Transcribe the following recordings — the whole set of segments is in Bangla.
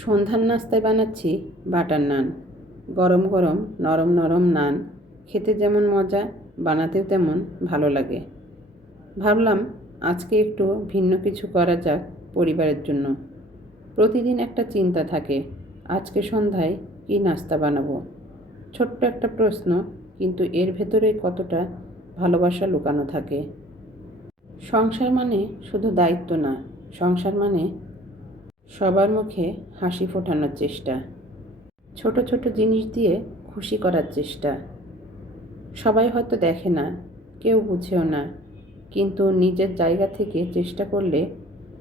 সন্ধ্যার নাস্তায় বানাচ্ছি বাটার নান। গরম গরম নরম নরম নান খেতে যেমন মজা, বানাতেও তেমন ভালো লাগে। ভাবলাম আজকে একটু ভিন্ন কিছু করা যাক পরিবারের জন্য। প্রতিদিন একটা চিন্তা থাকে, আজকে সন্ধ্যায় কী নাস্তা বানাবো। ছোট্ট একটা প্রশ্ন, কিন্তু এর ভেতরে কতটা ভালোবাসা লুকানো থাকে। সংসার মানে শুধু দায়িত্ব না, সংসার মানে সবার মুখে হাসি ফোটানোর চেষ্টা, ছোট ছোট জিনিস দিয়ে খুশি করার চেষ্টা। সবাই হয়তো দেখে না, কেউ বুঝেও না, কিন্তু নিজের জায়গা থেকে চেষ্টা করলে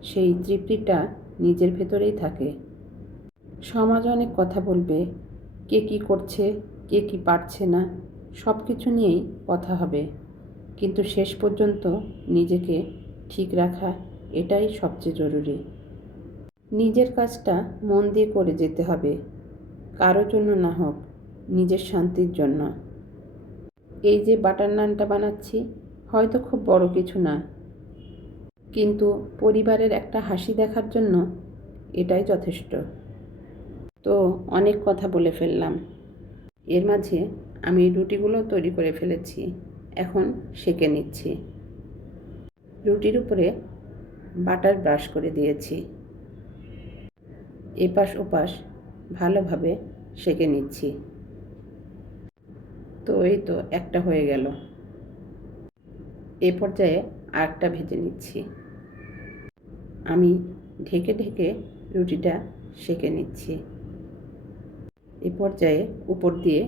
সেই তৃপ্তিটা নিজের ভেতরেই থাকে। সমাজ অনেক কথা বলবে, কে কী করছে, কে কী পারছে না, সব কিছু নিয়েই কথা হবে, কিন্তু শেষ পর্যন্ত নিজেকে ঠিক রাখা, এটাই সবচেয়ে জরুরি। নিজের কাজটা মন দিয়ে করে যেতে হবে, কারোর জন্য না হোক, নিজের শান্তির জন্য। এই যে বাটার নানটা বানাচ্ছি, হয়তো খুব বড় কিছু না, কিন্তু পরিবারের একটা হাসি দেখার জন্য এটাই যথেষ্ট। তো অনেক কথা বলে ফেললাম। এর মাঝে আমি রুটিগুলো তৈরি করে ফেলেছি, এখন সেঁকে নিচ্ছি। রুটির উপরে বাটার ব্রাশ করে দিয়েছি, এপাশ ওপাশ ভালোভাবে সেঁকে নিচ্ছি। তো এই তো একটা হয়ে গেল। এ পর্যায়ে আরেকটা ভেজে নিচ্ছি। আমি ঢেকে ঢেকে রুটিটা সেঁকে নিচ্ছি। এ পর্যায়ে উপর দিয়ে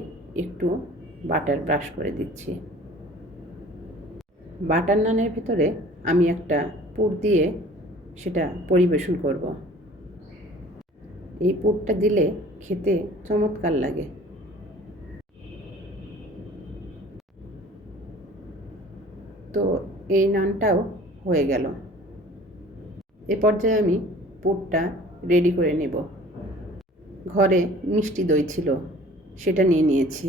একটু বাটার ব্রাশ করে দিচ্ছি। বাটার নানের ভেতরে আমি একটা পুর দিয়ে সেটা পরিবেশন করব। এই পুরটা দিলে খেতে চমৎকার লাগে। তো এই নানটাও হয়ে গেল। এ পর্যায়ে আমি পুরটা রেডি করে নেব। ঘরে মিষ্টি দই ছিল, সেটা নিয়ে নিয়েছি।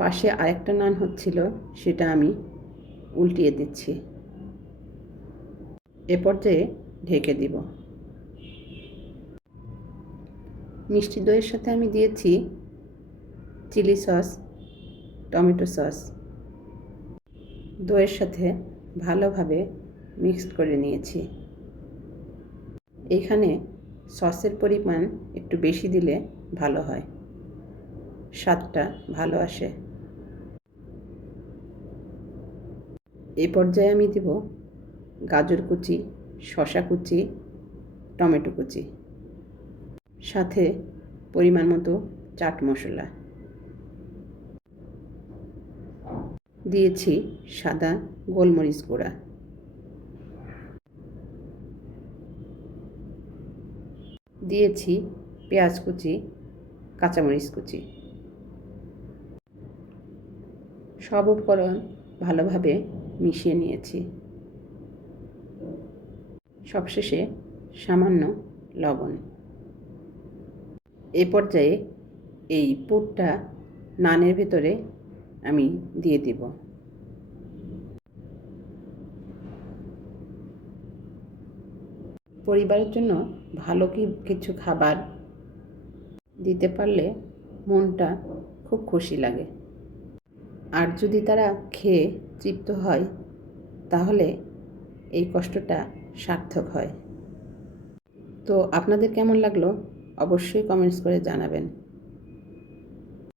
পাশে আরেকটা নান হচ্ছিল, সেটা আমি উল্টিয়ে দিচ্ছি। এ পর্যায়ে ঢেকে দিব। মিষ্টি দইয়ের সাথে আমি দিয়েছি চিলি সস, টমেটো সস। দইয়ের সাথে ভালোভাবে মিক্সড করে নিয়েছি। এখানে সসের পরিমাণ একটু বেশি দিলে ভালো হয়, স্বাদটা ভালো আসে। এই পর্যায়ে আমি দেব গাজর কুচি, শসা কুচি, টমেটো কুচি, সাথে পরিমাণ মতো চাট মশলা দিয়েছি, সাদা গোলমরিচ গুঁড়া দিয়েছি, পেঁয়াজ কুচি, কাঁচামরিচ কুচি। সব উপকরণ ভালোভাবে মিশিয়ে নিয়েছি। সবশেষে সামান্য লবণ। এ পর্যায়ে এই পুরটা নানের ভেতরে আমি দিয়ে দিব। পরিবারের জন্য ভালো কিছু খাবার দিতে পারলে মনটা খুব খুশি লাগে। আর যদি তারা খেয়ে তৃপ্ত হয়, তাহলে এই কষ্টটা সার্থক হয়। তো আপনাদের কেমন লাগলো অবশ্যই কমেন্টস করে জানাবেন।